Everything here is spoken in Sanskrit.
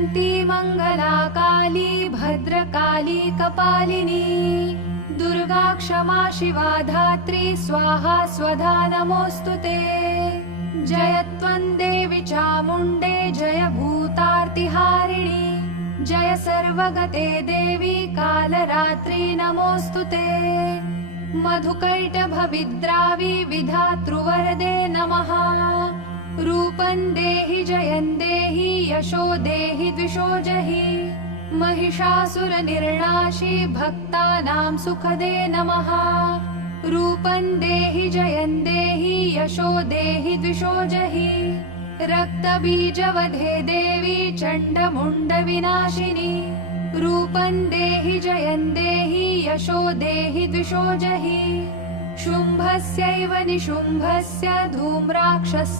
जयन्ती मङ्गलाकाली भद्रकाली कपालिनी दुर्गा क्षमा शिवा धात्री स्वाहा स्वधा नमोऽस्तु ते। जय त्वं देवि चामुण्डे जय भूतार्तिहारिणी जय सर्वगते देवी कालरात्रि नमोऽस्तु ते। मधुकैटभविद्रावि विधातृवरदे नमः। रूपं देहि जयं देहि यशो देहि द्विषो जहि महिषासुरनिर्णाशि भक्तानां सुखदे नमः। रूपं देहि जयं देहि यशो देहि द्विषो जहि रक्तबीजवधे देवी चण्डमुण्डविनाशिनी रूपं देहि जयं देहि यशो देहि द्विषो जहि शुम्भस्यैव निशुम्भस्य धूम्राक्षस्य